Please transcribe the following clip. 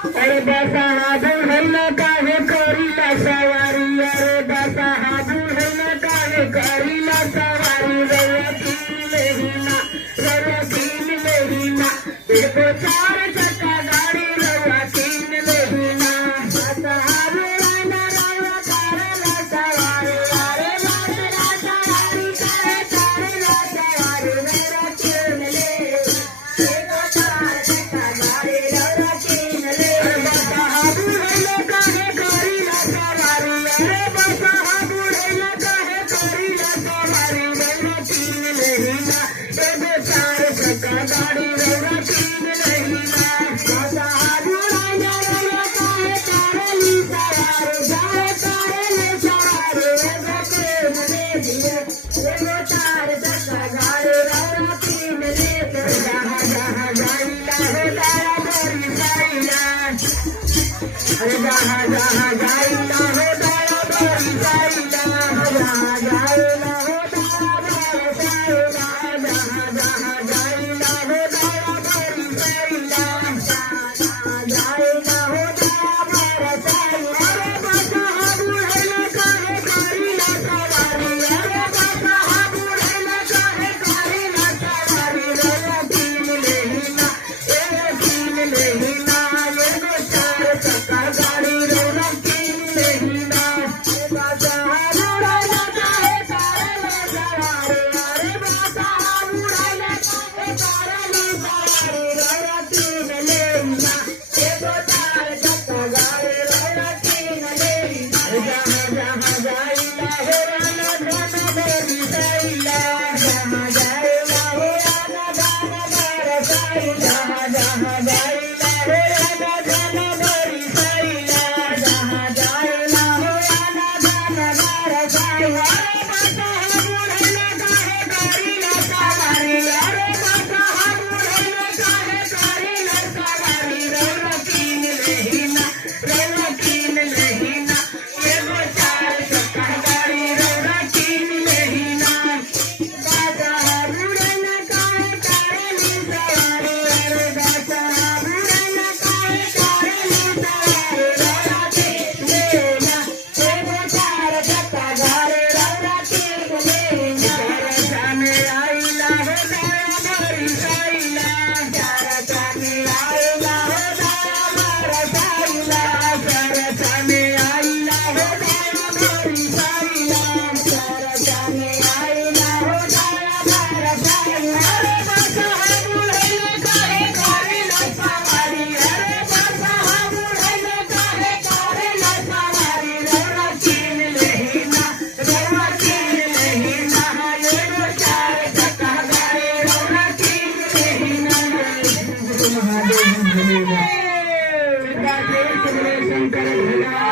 अरे बसा हाबू है ना काहे करीला सवारी अरे बसा हाबू है ना काहे करीला सवारी रवा तीन लेहिना देखो चार चक्का गाड़ी रवा तीन लेहिना बसा हाबू है ना रवा करेला सवारी अरे बसा सवारी करे करेला सवारी रवा तीन लेहिना देखो चार चक्का गाड़ी रवा तीन गाड़ी रौरा तीन लेहिना बसा हाबू राजा रौरा काहे करेली सवारी जाए करेले सवारी एगो प्रेम ले दिए एगो चार चक्का गाड़ी रौरा तीन ले जहाँ जहाँ जाइला हो तारा मोरी साइला अरे जहाँ जहाँ जाइला हो तारा मोरी साइला जहाँ जाइला हो तारा मोरी साइला जहाँ जहाँ जाइला हो तारा मोरी साइला जहाँ जाइला हो तारा मोरी साइला अरे बसा हाबू है ना काहे करीला सवारी अरे बसा हाबू है ना काहे करीला सवारी रवा तीन लेहिना एगो चार चक्का गाड़ी रौरा तीन लेहिना बसा हाबू है ना काहे करेला सवारी अरे बसा हाबू है ना काहे करेला सवारी रौरा तीन लेहिना एगो चार चक्का गाड़ी रौरा तीन लेहिना जहाँ जहाँ जाइला हो राना गाना बोली साइला जहाँ जाइला हो राना गाना बरसाइला जहाँ जाइला हो राना गाना बरसाइला जहाँ जाइला हो राना गाना बरसाइला अरे बसा हाबू है ना काहे करीला सवारी अरे बसा हाबू है ना काहे करीला सवारी रौरा तीन लेहिना एगो चार चक्का गाड़ी रौरा तीन लेहिना बसा हाबू है ना काहे करेली सवारी अरे बसा हाबू है ना काहे करेली सवारी रौरा तीन लेहिना एगो चार चक्का गाड़ी रौरा तीन लेहिना चरचा में आइला हो तारा मोरी साइला चरचा में आइला हो तारा मोरी साइला चरचा में आइला हो तारा मोरी साइला चरचा में आइला हो तारा मोरी साइला अरे बसा हाबू है ना काहे करेला सवारी अरे बसा हाबू है ना काहे करेला सवारी रौरा तीन लेहिना एगो चार चक्का गाड़ी रौरा तीन लेहिना महादेव शंकर भगवान